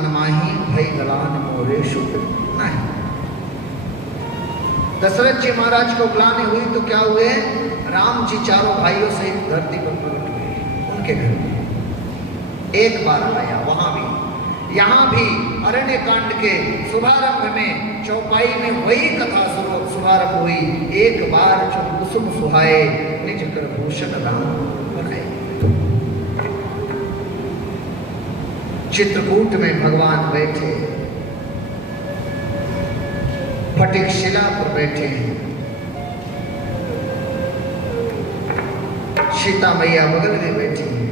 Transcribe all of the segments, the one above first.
अनमाही भई गलान मोरे शुभ नहीं। दशरथ जी महाराज को ग्लानि हुई तो क्या हुए? राम जी चारों भाइयों से धरती पर प्रकट हुए उनके घर में। एक बार आया वहां भी, यहां भी अरण्य कांड के शुभारंभ में चौपाई में वही कथा शुभारंभ हुई। एक बार जो कुसुम सुहाए निज कर भूषण राम बनाए। चित्रकूट में भगवान बैठे, फटिक शिला पर बैठे हैं, सीता मैया बगल में बैठी हैं।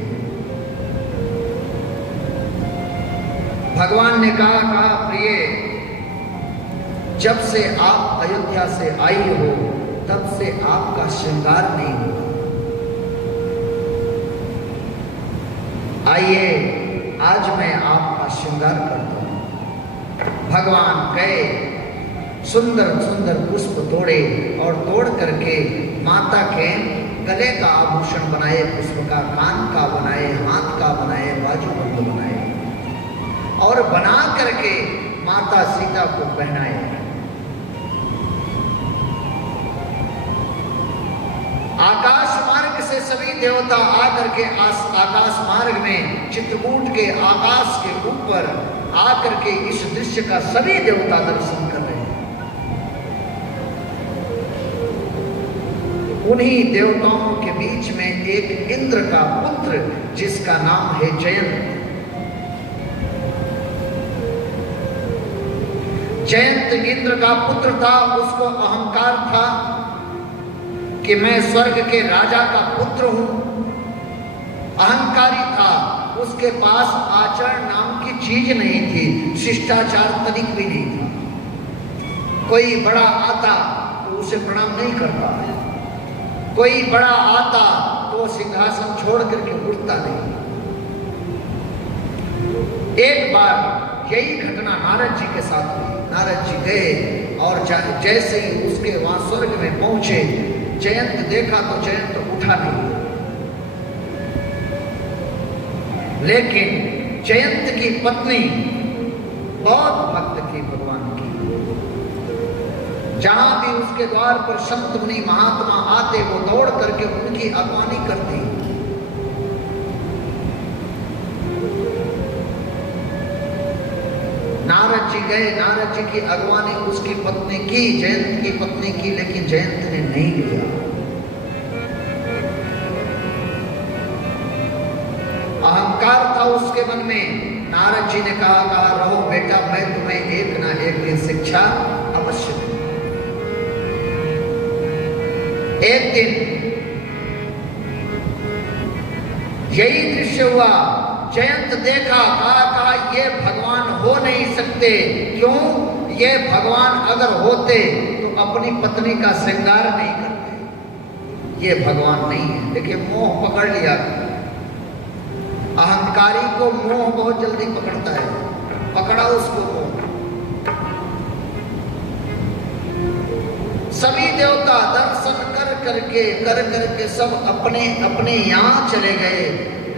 भगवान ने कहा प्रिय, जब से आप अयोध्या से आई हो तब से आपका श्रृंगार नहीं हुआ। आइए आज मैं आपका श्रृंगार करता हूं। भगवान गए, सुंदर सुंदर पुष्प तोड़े और तोड़ करके माता के गले का आभूषण बनाए, पुष्प का, कान का बनाए, हाथ का बनाए, बाजूबंद बनाए और बना करके माता सीता को पहनाए। आकाश मार्ग से सभी देवता आकर के आकाश मार्ग में चित्रकूट के आकाश के ऊपर आकर के इस दृश्य का सभी देवता दर्शन कर रहे हैं। उन्हीं देवताओं के बीच में एक इंद्र का पुत्र जिसका नाम है जयंत। जयंत इंद्र का पुत्र था। उसको अहंकार था कि मैं स्वर्ग के राजा का पुत्र हूं। अहंकारी था। उसके पास आचरण नाम की चीज नहीं थी, शिष्टाचार तनिक भी नहीं था। कोई बड़ा आता तो उसे प्रणाम नहीं करता, कोई बड़ा आता तो सिंहासन छोड़ करके उठता नहीं। एक बार यही घटना नारद जी के साथ हुई। नारद जी गए और जैसे ही उसके वहां स्वर्ग में पहुंचे, जयंत देखा तो जयंत उठा नहीं। लेकिन जयंत की पत्नी बहुत भक्त थी भगवान की। जहां भी उसके द्वार पर संत मुनि महात्मा आते, वो दौड़ करके उनकी अगवानी करती। नारद जी गए, नारद जी की अगवानी उसकी पत्नी की, जयंत की पत्नी की, लेकिन जयंत ने नहीं लिया। अहंकार था उसके मन में। नारद जी ने कहा रहो बेटा, मैं तुम्हें एक ना एक दिन शिक्षा अवश्य दूंगा। एक दिन यही दृश्य हुआ। जयंत देखा, कहा ये भगवान हो नहीं सकते। क्यों? ये भगवान अगर होते तो अपनी पत्नी का श्रृंगार नहीं करते। ये भगवान नहीं है। देखिए, मोह पकड़ लिया। अहंकारी को मोह बहुत जल्दी पकड़ता है। पकड़ा उसको मोह। सभी देवता दर्शन कर करके सब अपने अपने यहां चले गए।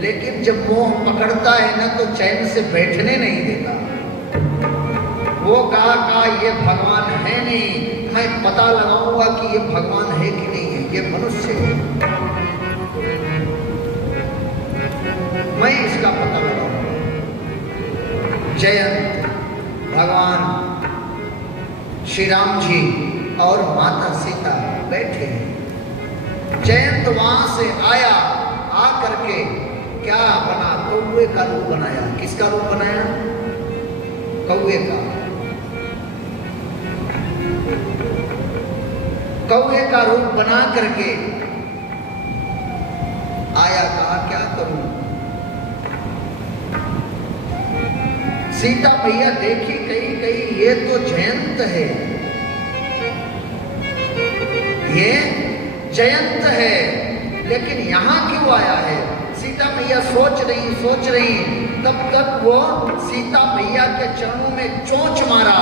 लेकिन जब मोह पकड़ता है ना तो चैन से बैठने नहीं देता। वो कहा ये भगवान है नहीं, मैं पता लगाऊंगा कि ये भगवान है कि नहीं है, ये मनुष्य है, मैं इसका पता लगाऊंगा। जयंत, भगवान श्री राम जी और माता सीता बैठे हैं। जयंत वहां से आया, आकर के क्या बना? कौवे का रूप बनाया। किसका रूप बनाया? कौवे का। कौवे का रूप बना करके आया, कहा क्या करूं? सीता मैया देखी, कही ये तो जयंत है, ये जयंत है, लेकिन यहां क्यों आया है? सीता मैया सोच रही। तब तक वो सीता मैया के चरणों में चोंच मारा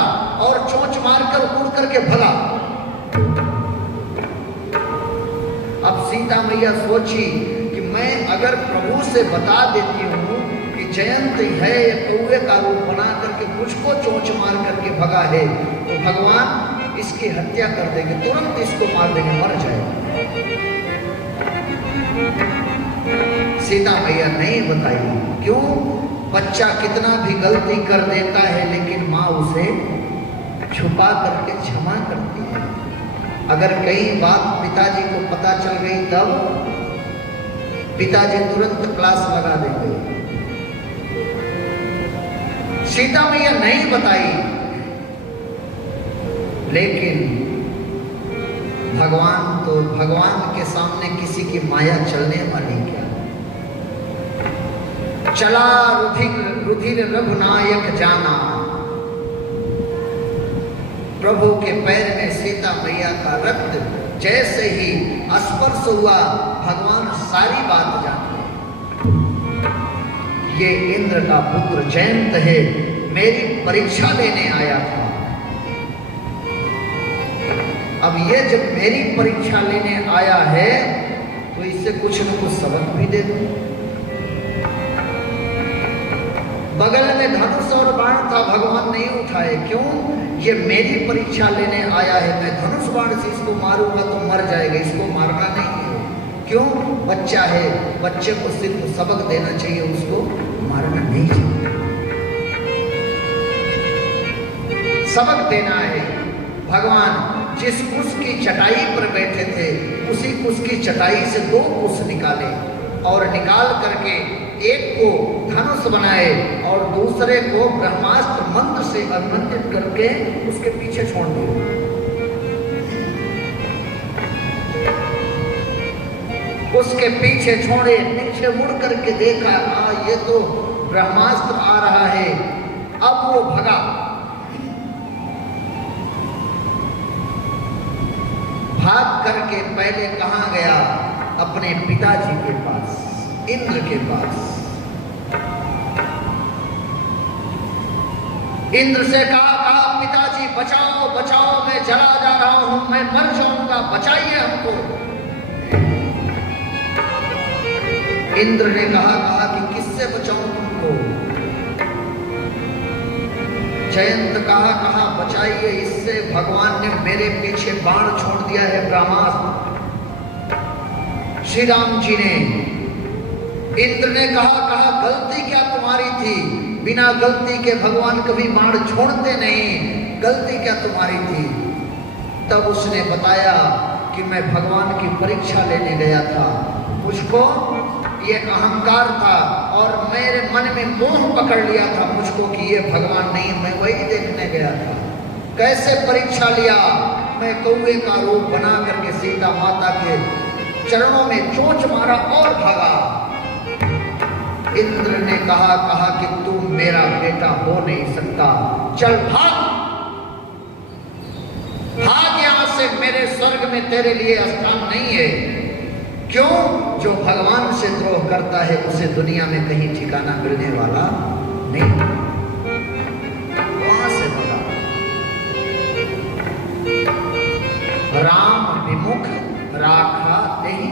और चोंच मारकर उड़ करके भगा। अब सीता मैया सोची कि मैं अगर प्रभु से बता देती हूं कि जयंत है या कौवे का रूप बना करके मुझको चोंच मार करके भगा है, तो भगवान इसकी हत्या कर देंगे, तुरंत इसको मार देंगे, मर जाएगा। सीता मैया नहीं बताई, क्यों? बच्चा कितना भी गलती कर देता है लेकिन माँ उसे छुपा करके क्षमा करती है। अगर कई बात पिताजी को पता चल गई तब पिताजी तुरंत क्लास लगा देंगे। सीता मैया नहीं बताई, लेकिन भगवान के सामने किसी की माया चलने वाली क्या? चला रुधिर रघुनायक जाना, प्रभु के पैर में सीता मैया का रक्त जैसे ही स्पर्श हुआ, भगवान सारी बात जानते हैं। ये इंद्र का पुत्र जयंत है, मेरी परीक्षा लेने आया था। अब ये जब मेरी परीक्षा लेने आया है तो इससे कुछ न कुछ सबक भी दे दूं। बगल में धनुष और बाण था, भगवान नहीं उठाए, क्यों? ये मेरी परीक्षा लेने आया है, मैं धनुष बाण से इसको मारूंगा तो मर जाएगा, इसको मारना नहीं है। क्यों? बच्चा है, बच्चे को सिर्फ सबक देना चाहिए, उसको मारना नहीं चाहिए, सबक देना है। भगवान जिस कुश की चटाई पर बैठे थे उसी कुश की चटाई से 2 कुश निकाले और निकाल करके एक को धनुष बनाए और दूसरे को ब्रह्मास्त्र मंत्र से अभिमंत्रित करके उसके पीछे छोड़ दिए। उसके पीछे छोड़े, पीछे मुड़ करके देखा, ये तो ब्रह्मास्त्र आ रहा है। अब वो भगा, भाग करके पहले कहां गया? अपने पिताजी के पास, इंद्र के पास। इंद्र से कहा पिताजी बचाओ बचाओ, मैं चला जा रहा हूं, मैं मर जाऊंगा, बचाइए हमको। इंद्र ने कहा कि किससे बचाऊं तुमको? जयंत कहा बचाइए, इससे भगवान ने मेरे पीछे बाण छोड़ दिया है, ब्रह्मास्त्र। श्री राम जी ने, इंद्र ने कहा गलती क्या तुम्हारी थी? बिना गलती के भगवान कभी बाण छोड़ते नहीं, गलती क्या तुम्हारी थी? तब उसने बताया कि मैं भगवान की परीक्षा लेने गया था, मुझको ये अहंकार था और मेरे मन में मोह पकड़ लिया था मुझको कि ये भगवान नहीं, मैं वही देखने गया था। कैसे परीक्षा लिया? मैं कौवे का रूप बना करके सीता माता के चरणों में चोंच मारा और भागा। इंद्र ने कहा कि तू मेरा बेटा हो नहीं सकता, चल भाग यहां से, मेरे स्वर्ग में तेरे लिए स्थान नहीं है। क्यों? जो भगवान से द्रोह करता है उसे दुनिया में कहीं ठिकाना मिलने वाला नहीं। वहां से भगा। राम विमुख राखा नहीं।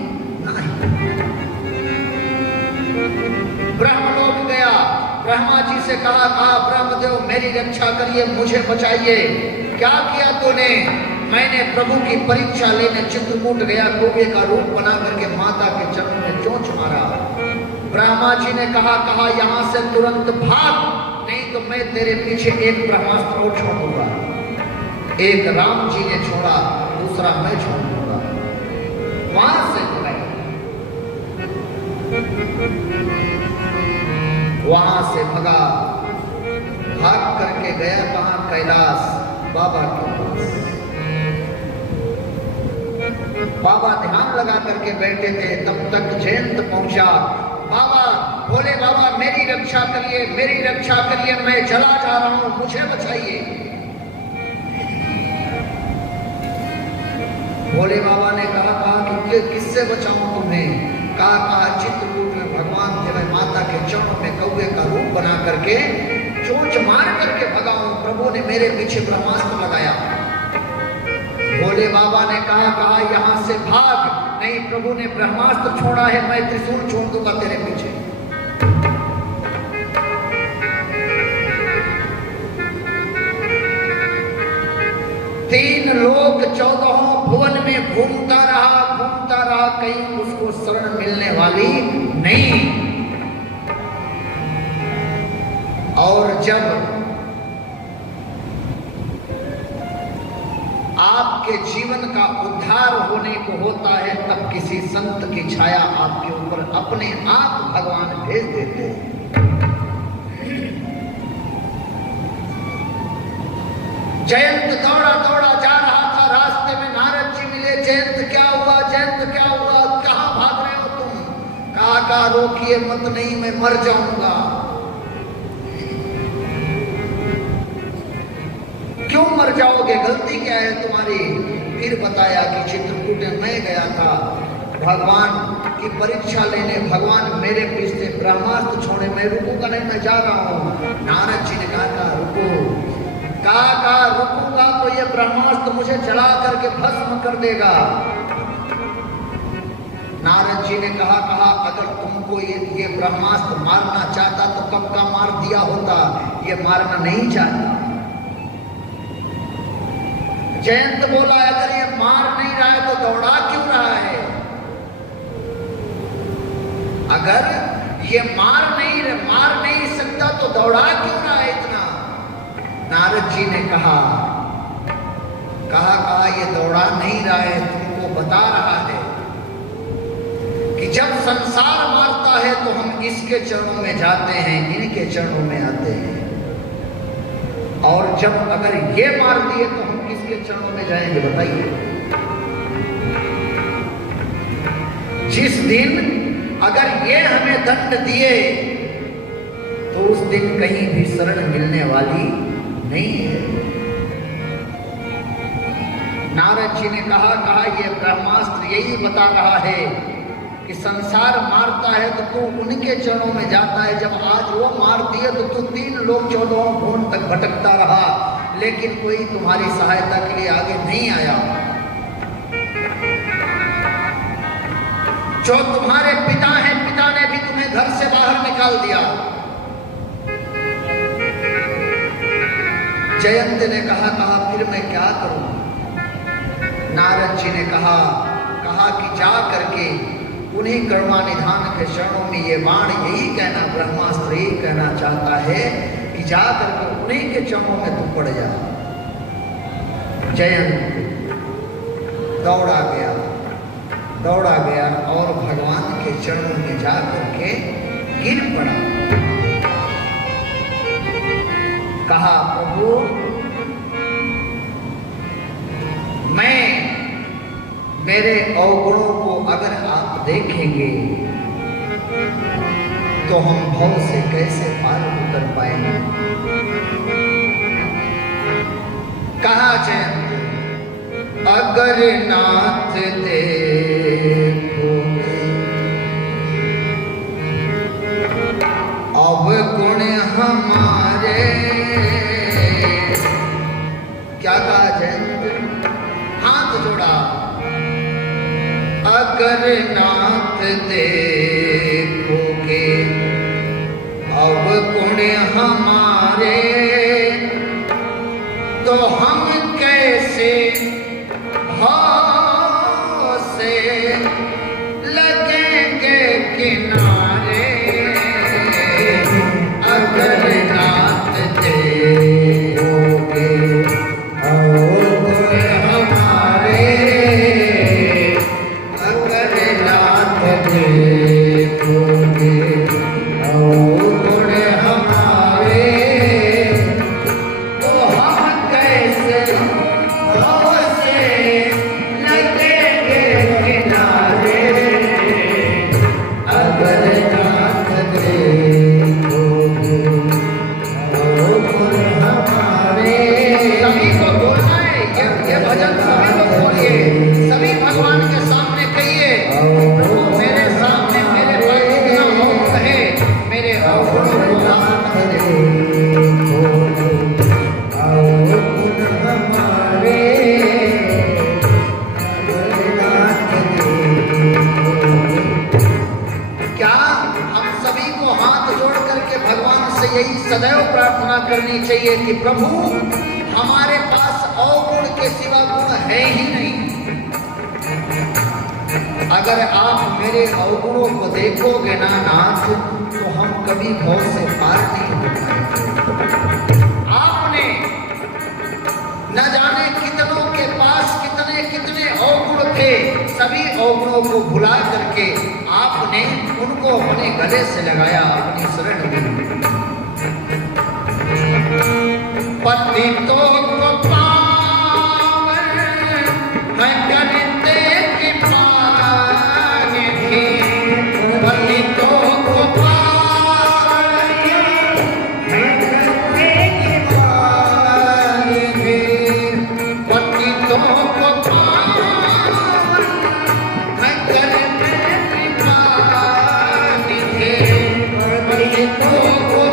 ब्रह्मलोक गया, ब्रह्मा जी से कहा ब्रह्मदेव मेरी रक्षा करिए, मुझे बचाइए। क्या किया तूने? मैंने प्रभु की परीक्षा लेने चित्रकूट गया, कौवे का रूप बना करके माता के चरणों में चोंच मारा। ब्रह्मा जी ने कहा यहां से तुरंत भाग, नहीं तो मैं तेरे पीछे एक ब्रह्मास्त्र और छोड़ दूंगा। एक राम जी ने छोड़ा, दूसरा मैं छोड़ दूंगा। वहां से भगा, भाग करके गया कहां? कैलाश बाबा के पास। बाबा ध्यान लगा करके बैठे थे, तब तक जयंत पहुंचा। बाबा बोले, बाबा मेरी रक्षा करिए, मेरी रक्षा करिए, मैं चला जा रहा हूं, मुझे बचाइए। भोले बाबा ने कहा कि किससे बचाऊं तुम्हें? कहा चित्रकूट में भगवान थे, मैं माता के चरणों में कौवे का रूप बना करके चोंच मार करके भगाऊं, प्रभु ने मेरे पीछे ब्रह्मास्त्र लगाया। भोले बाबा ने कहा यहां से भाग, नहीं प्रभु ने ब्रह्मास्त्र छोड़ा है, मैं त्रिशूल छोड़ दूंगा तेरे पीछे। वाली नहीं। और जब आपके जीवन का उद्धार होने को होता है तब किसी संत की छाया आपके ऊपर अपने आप भगवान भेज देते हैं। जयंत दौड़ा दौड़ा जा रहा था, रास्ते में नारद जी मिले। जयंत क्या हुआ, जयंत क्या हुआ, कहां भाग रहे हो तुम? कहा रोकिए मत, नहीं मैं मर जाऊंगा। क्यों मर जाओगे, गलती क्या है तुम्हारी? फिर बताया कि चित्रकूट में गया था भगवान की परीक्षा लेने, भगवान मेरे पीछे ब्रह्मास्त्र छोड़े, मैं रुकूंगा नहीं, मैं जा रहा हूं। नारद जी ने कहा रुको। कहा रुकूंगा तो ये ब्रह्मास्त्र मुझे जला करके भस्म कर देगा। नारद जी ने कहा अगर तुमको ये ब्रह्मास्त्र मारना चाहता तो कब का मार दिया होता, ये मारना नहीं चाहता। जयंत बोला अगर ये मार नहीं रहा है तो दौड़ा क्यों रहा है? अगर ये मार नहीं सकता तो दौड़ा क्यों रहा है इतना? नारद जी ने कहा ये दौड़ा नहीं रहा है, तुमको बता रहा है कि जब संसार मारता है तो हम इसके चरणों में जाते हैं, इनके चरणों में आते हैं। और जब अगर ये मार दिए तो हम किसके चरणों में जाएंगे बताइए? जिस दिन अगर ये हमें दंड दिए तो उस दिन कहीं भी शरण मिलने वाली नहीं है। नारद जी ने कहा ये ब्रह्मास्त्र यही बता रहा है कि संसार मारता है तो तू उनके चरणों में जाता है। जब आज वो मार दिए तो तू 3 लोग 14 भुवन तक भटकता रहा, लेकिन कोई तुम्हारी सहायता के लिए आगे नहीं आया। जो तुम्हारे पिता हैं, पिता ने भी तुम्हें घर से बाहर निकाल दिया। जयंत ने कहा फिर मैं क्या करूं? नारद जी ने कहा कि जा करके उन्हीं करुणानिधान के चरणों में ये बाण यही कहना, ब्रह्मास्त्र यही कहना चाहता है कि जा करके उन्हीं के चरणों में तू पड़ जा। जयंत दौड़ा गया और भगवान के चरणों में जा करके गिर पड़ा। कहा प्रभु मेरे अवगुणों को अगर आप देखेंगे तो हम भव से कैसे पार उतर पाएंगे? कहा जयंत अगर नाथ देखोगे अवगुण हमारे। क्या कहा जयंत? हाथ जोड़ा। अगर नाथ देखोगे अवगुण हमारे तो हम कैसे भाव से लगेंगे किनारे। अगर नाथ देखोगे अवगुण हमारे, अगर नाथ देखोगे अवगुण हमारे तो हम कैसे भाव से लगेंगे किनारे। अगर नाथ देखोगे अवगुण हमारे। सभी को बोलना है ये भजन, सभी को बोलिए, सभी भगवान के सामने कहिए मेरे सामने मेरे पास इतना मौत है, मेरे अवगुणों को आप क्या हम सभी को हाथ जोड़ करके भगवान से यही सदैव प्रार्थना करनी चाहिए कि प्रभु हमारे पास अवगुण के सिवा गुण है ही नहीं। अगर आप मेरे अवगुणों को देखोगे ना नाथ, तो हम कभी भव से पार नहीं हो पाएंगे। आपने न जाने कितनों के पास कितने कितने अवगुण थे, सभी अवगुणों को भुला करके आपने उनको अपने गले से लगाया, अपनी शरण ली। पतितों को पावन है करते कृपा निधि, पतितों को पावन है करते कृपा निधि, पतितों को पावन है करते कृपा निधि, पतितों को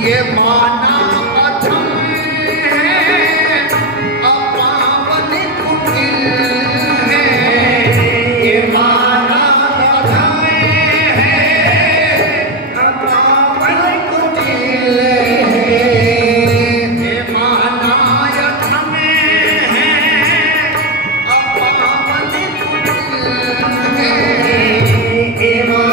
ये माना अथम है, अपावन कुटिल है, ये माना अथम है, अपावन कुटिल है, ये माना अथम है, अपावन कुटिल है, ये माना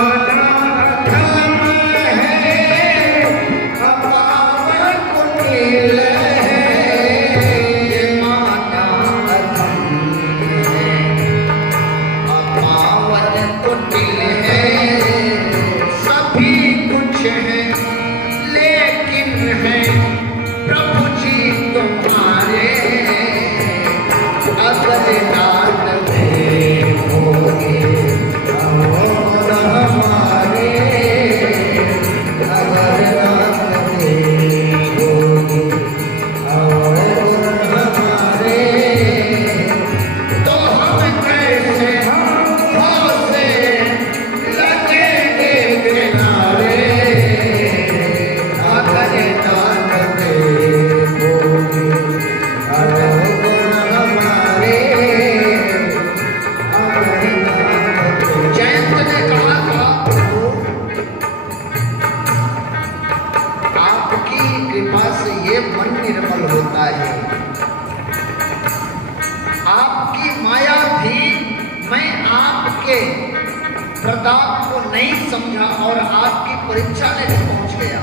प्रताप को नहीं समझा और आपकी परीक्षा में भी पहुंच गया।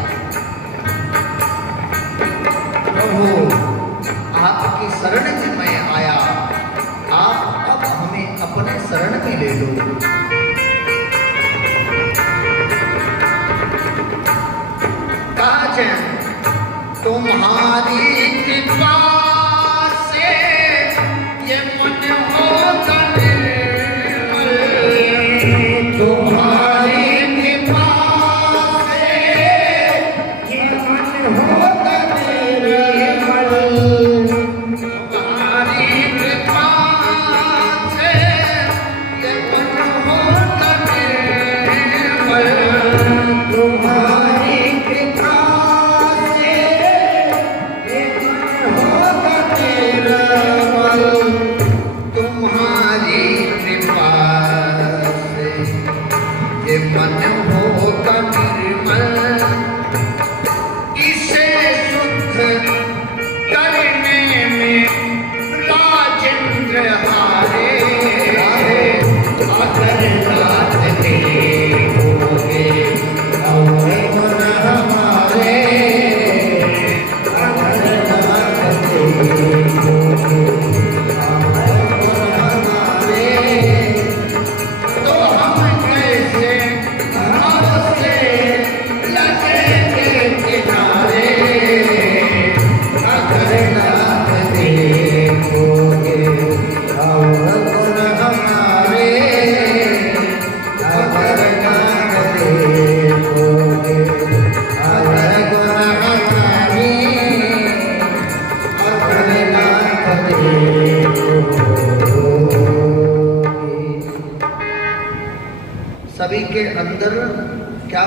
प्रभु आपकी शरण में मैं आया, आप अब हमें अपने शरण में ले लो। काज तुम्हारी कृपा से ये मन होता तुम्हारी कृपा से ये मन होता निर्मल, तुम्हारी कृपा से ये मन होता निर्मल, तुम्हारी कृपा से ये मन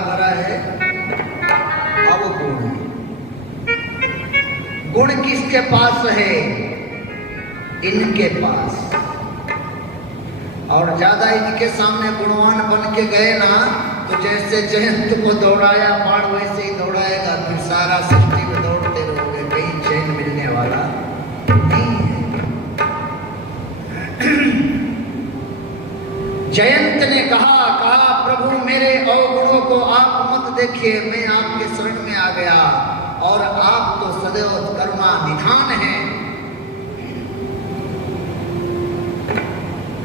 भरा है अवगुण। गुण किसके पास है? इनके पास। और ज्यादा इनके सामने गुणवान बन के गए ना तो जैसे जयंत को दौड़ाया बाण वैसे ही दौड़ाएगा, फिर सारा सृष्टि में दौड़ते रहोगे, कहीं चैन मिलने वाला नहीं है। जयंत ने कहा प्रभु मेरे अवगुणों को आप मत देखिए, मैं आपके शरण में आ गया और आप तो सदैव करुणा निधान है।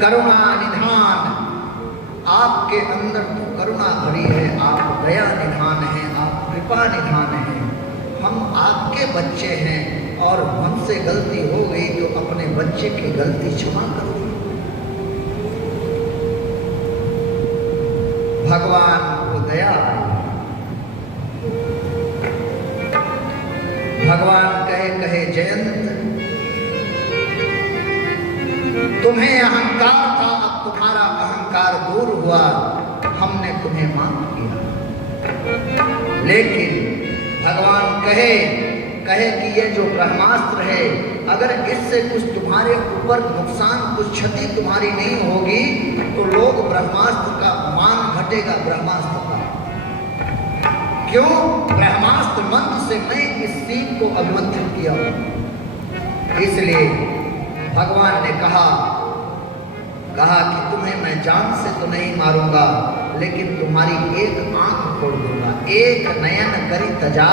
करुणा निधान, आपके अंदर तो करुणा भरी है, आप दया निधान है, आप कृपा निधान है। हम आपके बच्चे हैं और हमसे गलती हो गई तो अपने बच्चे की गलती क्षमा करो। भगवान को दया आई। भगवान कहे कहे जयंत तुम्हें अहंकार था, अब तुम्हारा अहंकार दूर हुआ, हमने तुम्हें माफ किया। लेकिन भगवान कहे कि ये जो ब्रह्मास्त्र है, अगर इससे कुछ तुम्हारे ऊपर नुकसान, कुछ क्षति तुम्हारी नहीं होगी तो लोग ब्रह्मास्त्र का मान घटेगा ब्रह्मास्त्र का। क्यों? ब्रह्मास्त्र मंत्र से मैं इस सीप को अभिमंत्रित किया। इसलिए भगवान ने कहा कि तुम्हें मैं जान से तो नहीं मारूंगा, लेकिन तुम्हारी एक आंख फोड़ दूंगा। एक नयन करी तजा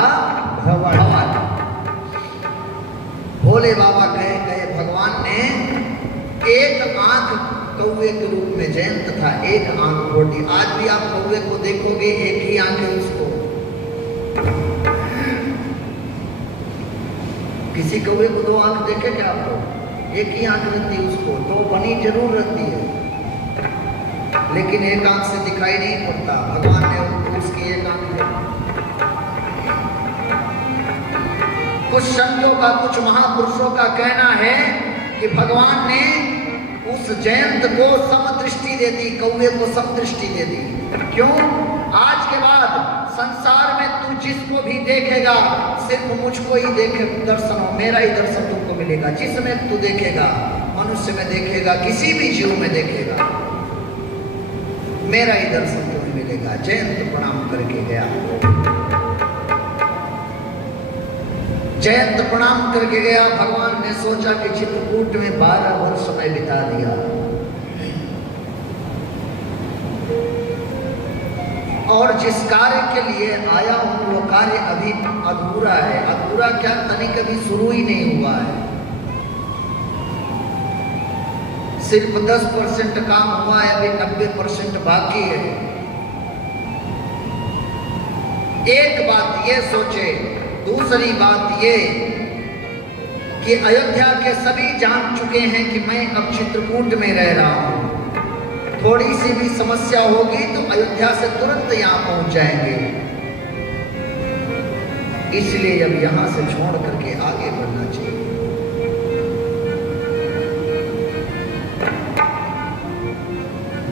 भ्रवण। भोले बाबा कहे भगवान ने एक आंख कौवे के रूप में जयंत था, एक आंख फोड़ दी। आज भी आप कौवे को देखोगे एक ही आंख है उसको। किसी कौवे को दो आंख देखे क्या आपको? एक ही आंख रहती है उसको, तो बनी जरूर रहती है, लेकिन एक आंख से दिखाई नहीं पड़ता। भगवान ने उसकी एक आंख दी। कुछ संतों का, कुछ महापुरुषों का कहना है कि भगवान ने उस जयंत को समदृष्टि दे दी, कौवे को समदृष्टि दे दी। क्यों? आज के बाद संसार में तू जिसको भी देखेगा सिर्फ मुझको ही देखे दर्शन हो, मेरा ही दर्शन तुमको मिलेगा। जिसमें तू देखेगा, मनुष्य में देखेगा, किसी भी जीव में देखेगा, मेरा ही दर्शन तुम्हें मिलेगा। जयंत प्रणाम करके गया। जयंत प्रणाम करके गया। भगवान ने सोचा कि चित्रकूट में 12 वर्ष समय बिता दिया और जिस कार्य के लिए आया हूं वो कार्य अभी अधूरा है। अधूरा क्या, तनिक अभी शुरू ही नहीं हुआ है। सिर्फ 10% काम हुआ है, अभी 90% बाकी है। एक बात ये सोचे। दूसरी बात ये कि अयोध्या के सभी जान चुके हैं कि मैं अब चित्रकूट में रह रहा हूं। थोड़ी सी भी समस्या होगी तो अयोध्या से तुरंत यहां पहुंच जाएंगे। इसलिए अब यहां से छोड़ करके आगे बढ़ना चाहिए।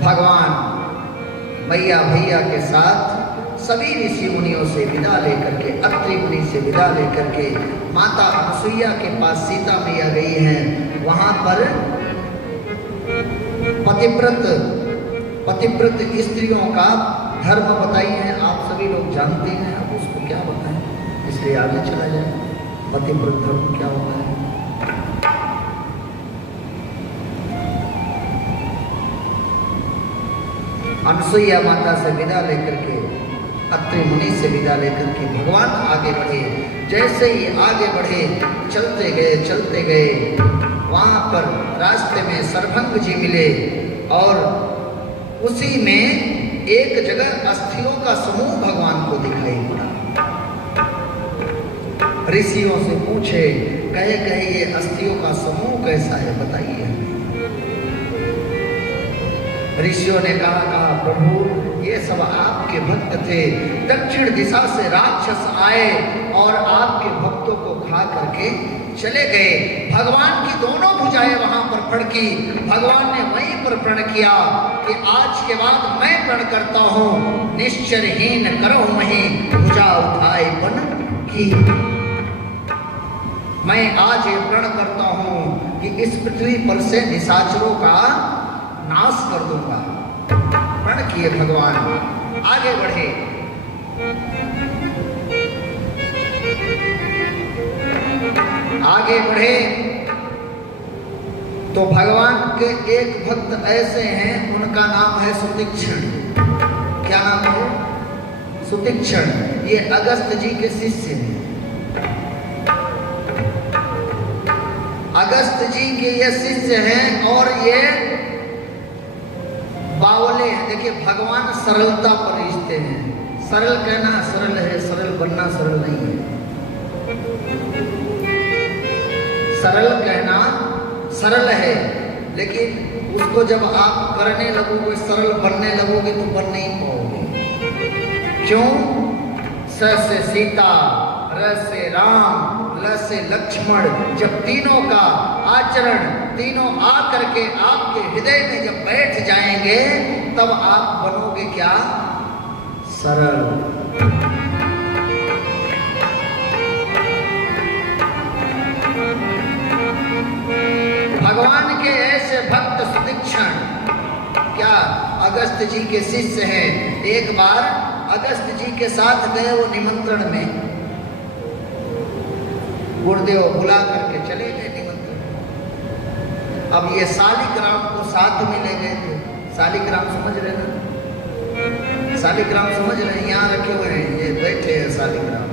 भगवान मैया भैया के साथ सभी ऋषि मुनियों से विदा लेकर के, अत्रि मुनि से विदा लेकर के माता अनसुईया के पास सीता मैया गई हैं। वहां पर पतिव्रत स्त्रियों का धर्म बताई है। आप सभी लोग जानते हैं, अब उसको क्या बताएं, इसलिए आगे चला जाए। पतिव्रत धर्म क्या होता है? अनसुईया माता से विदा लेकर के, अत्रि मुनि से विदा लेकर के भगवान आगे बढ़े। जैसे ही आगे बढ़े, चलते गए, वहां पर रास्ते में सर्वभंग जी मिले और उसी में एक जगह अस्थियों का समूह भगवान को दिखाई पड़ा। ऋषियों से पूछे, कहे ये अस्थियों का समूह कैसा है, बताइए। ऋषियों ने कहा प्रभु ये सब आपके भक्त थे, दक्षिण दिशा से राक्षस आए और आपके भक्तों को खा उठा करके चले गए। भगवान की दोनों भुजाएं वहां पर फड़की। भगवान ने वहीं पर प्रण किया कि आज के बाद मैं प्रण करता हूं, निश्चरहीन करो वहीं भुजा उठाए बन की। मैं आज ये प्रण करता हूं कि इस पृथ्वी पर से निशाचरों का नाश कर दूंगा। प्रण किए भगवान, आगे बढ़े। आगे बढ़े तो भगवान के एक भक्त ऐसे हैं, उनका नाम है सुतीक्षण। क्या नाम है? सुतीक्षण। ये अगस्त जी के शिष्य हैं। अगस्त जी के ये शिष्य हैं और ये बावले हैं। देखिए, भगवान सरलता पर रिश्ते हैं। सरल कहना सरल है, सरल बनना सरल नहीं है। सरल कहना सरल है, लेकिन उसको जब आप करने लगोगे, सरल बनने लगोगे तो बन नहीं पाओगे। क्यों? स से सीता, र से राम, ल से लक्ष्मण, जब तीनों का आचरण तीनों आ करके आपके हृदय में जब बैठ जाएंगे, तब आप बनोगे क्या? सरल। भगवान के ऐसे भक्त सुतीक्षण क्या अगस्त जी के शिष्य हैं। एक बार अगस्त जी के साथ गए वो निमंत्रण में, गुरुदेव बुला करके चले गए निमंत्रण। अब ये शालिग्राम को साथ में ले गए थे। शालिग्राम समझ रहे ना? शालिग्राम समझ रहे हैं? यहाँ रखे हुए हैं, ये बैठे हैं शालिग्राम।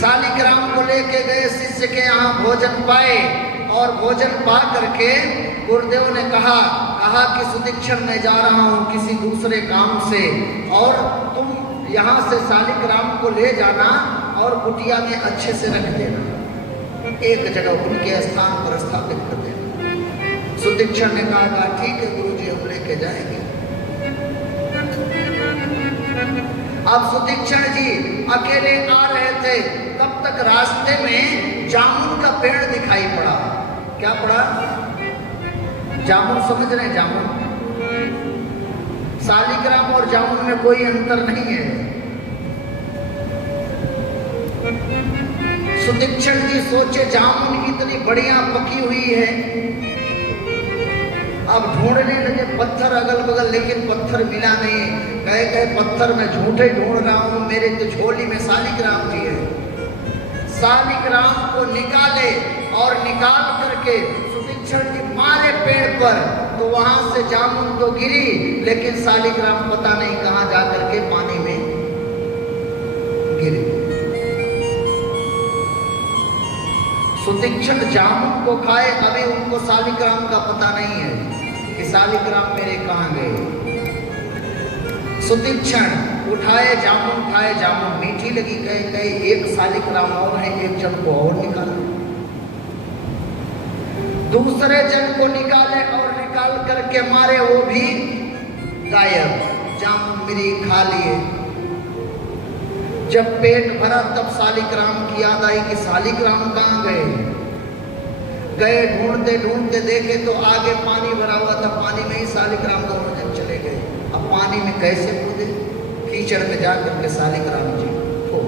शालिग्राम को लेके गए, शिष्य के यहाँ भोजन पाए और भोजन पा करके गुरुदेव ने कहा कि सुतीक्षण मैं जा रहा हूँ किसी दूसरे काम से, और तुम यहाँ से शालिग्राम को ले जाना और कुटिया में अच्छे से रख देना, एक जगह उनके स्थान पर स्थापित कर देना। सुतीक्षण ने कहा ठीक है गुरुजी, हम लेके जाएंगे। अब सुतीक्षण जी अकेले आ रहे थे, तब तक रास्ते में जामुन का पेड़ दिखाई पड़ा। क्या पड़ा? जामुन। समझ रहे हैं? जामुन। शालिग्राम और जामुन में कोई अंतर नहीं है। सुतीक्षण जी सोचे जामुन इतनी बढ़िया पकी हुई है, अब ढूंढने लगे पत्थर अगल बगल, लेकिन पत्थर मिला नहीं। कहे पत्थर में झूठे ढूंढ रहा हूं, मेरे तो झोली में शालिग्राम जी है। शालिग्राम को निकाले और निकाल करके सुतीक्षण जी मारे पेड़ पर, तो वहां से जामुन तो गिरी, लेकिन शालिग्राम पता नहीं कहां जाकर के पानी में गिरी। सुतीक्षण जामुन को खाए, अभी उनको शालिग्राम का पता नहीं है कि शालिग्राम मेरे कहां गए। सुतीक्षण उठाए जामुन, खाए, जामुन मीठी लगी, कहे एक शालिग्राम और है, एक जन को और निकाला। दूसरे जन को निकाले और निकाल करके मारे, वो भी गायब। जामुन मेरी खा लिए। जब पेट भरा तब शालिग्राम की याद आई कि शालिग्राम कहाँ गए। ढूंढते ढूंढते देखे तो आगे पानी भरा हुआ था, पानी में ही शालिग्राम दोनों जन चले गए। अब पानी में कैसे कूदे? कीचड़ में जाकर के शालिग्राम जी खो।